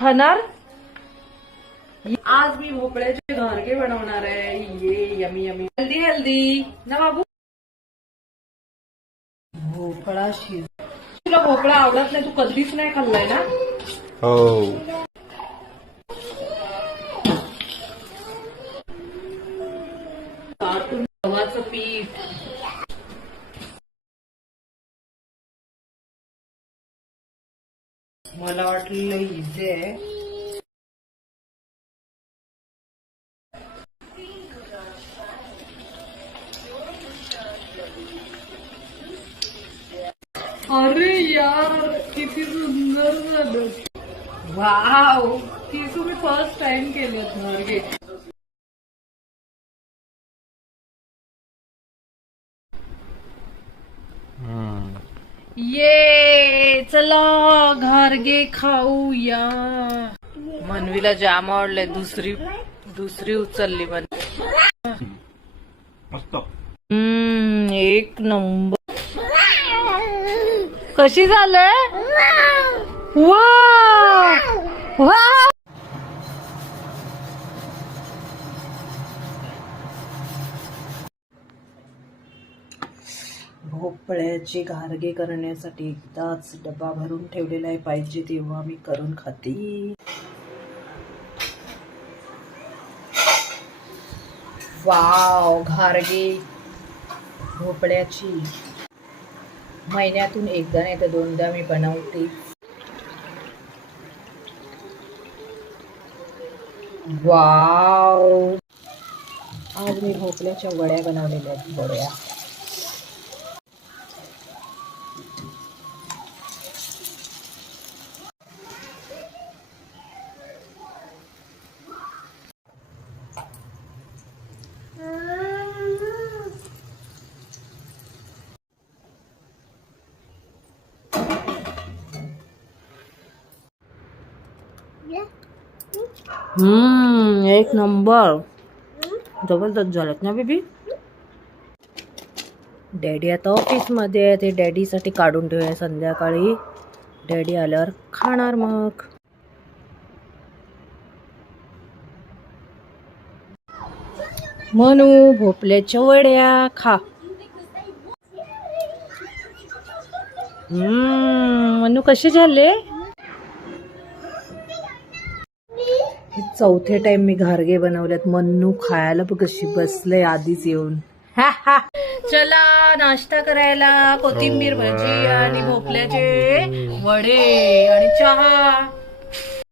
खाणार? आज मी भोपळ्याचे घारगे बनवणार आहे. ये यमी यमी. Healthy healthy. ना बाबू? भोपळा शिज तुला भोपळा आवडत नाही तू कधीच नाही खाल्लाय ना? हो. मला वाटलं इझी आहे अरे यार किती सुंदर झालं. वाव ती तुम्ही फर्स्ट टाइम केलं घरगे ये चला घारगे खाऊया. मनवीला जाम आवडलंय दुसरी दुसरी उचलली पण. हम्म एक नंबर. कशी झालंय? वा वा भोपळ्याची घारगे करण्यासाठी एकदाच डबा भरून ठेवलेला आहे. पाहिजे तेव्हा मी करून खाते. वाव घारगे. भोपळ्याची. महिन्यातून एकदा नाही तर दोनदा मी बनवते. वाव. आज मी भोपळ्याच्या वड्या बनवलेल्या आहेत. वड्या हम्म एक नंबर. जबरदस्त झालात ना बेबी? डॅडी आता ऑफिसमध्ये आहे ते डॅडीसाठी काढून ठेवूया संध्याकाळी. डॅडी आल्यावर खाणार मग. म्हणू भोपल्याच्या वड्या खा. हम्म मनू कसे झाले? हे चौथे टाइम मी घारगे बनवल्यात मन्नू खायला कशी बसलंय आधीच येऊन. चला नाश्ता करायला कोथिंबीर भजी आणि भोपल्याचे वडे आणि चहा.